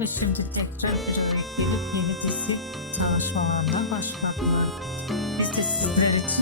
Ve şimdi tekrar bir araya gelip yeni dizi çalışmalarına başladılar. Biz de sizler için